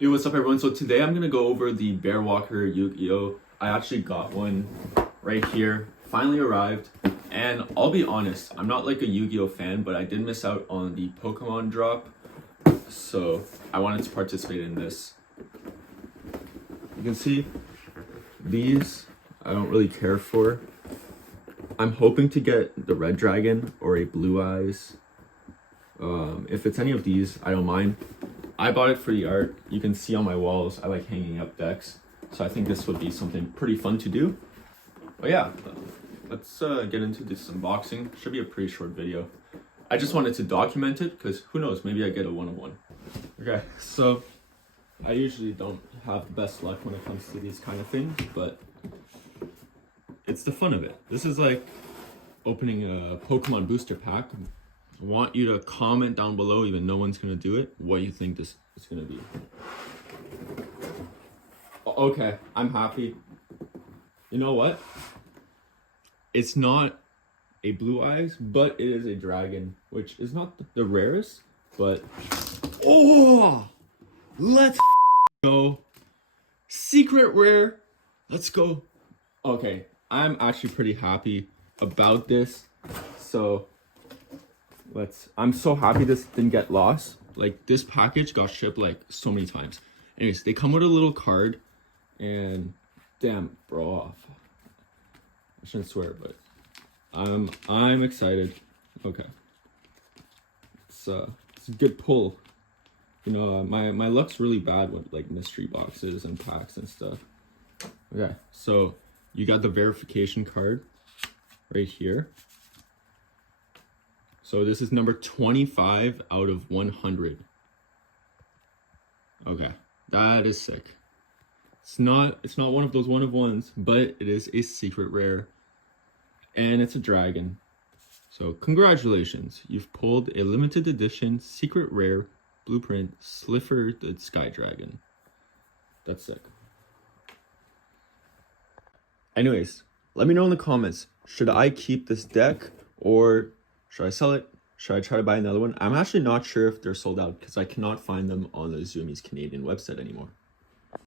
Yo, what's up everyone? So today I'm gonna go over the Bear Walker Yu-Gi-Oh! I actually got one right here, finally arrived, and I'll be honest, I'm not like a Yu-Gi-Oh! Fan, but I did miss out on the Pokemon drop, so I wanted to participate in this. You can see these I don't really care for. I'm hoping to get the Red Dragon or a Blue Eyes. If it's any of these, I don't mind. I bought it for the art. You can see on my walls, I like hanging up decks. So I think this would be something pretty fun to do. But yeah, let's get into this unboxing. Should be a pretty short video. I just wanted to document it because who knows, maybe I get a one-of-one. Okay, so I usually don't have the best luck when it comes to these kind of things, but it's the fun of it. This is like opening a Pokemon booster pack. I want you to comment down below, even no one's gonna do it, what you think this is gonna be. Okay, I'm happy. You know what? It's not a Blue Eyes, but it is a dragon, which is not the rarest, but oh, let's go. Secret rare, let's go. Okay, I'm actually pretty happy about this, so I'm so happy this didn't get lost. Like, this package got shipped like so many times. Anyways, they come with a little card, and damn, bro, I shouldn't swear, but I'm excited. Okay, it's a good pull. You know, my luck's really bad with like mystery boxes and packs and stuff. Okay, so you got the verification card right here. So this is number 25 out of 100. Okay, that is sick. It's not one of those one-of-ones, but it is a secret rare. And it's a dragon. So congratulations, you've pulled a limited edition secret rare blueprint Slifer the Sky Dragon. That's sick. Anyways, let me know in the comments, should I keep this deck or should I sell it? Should I try to buy another one? I'm actually not sure if they're sold out because I cannot find them on the Zoomies Canadian website anymore.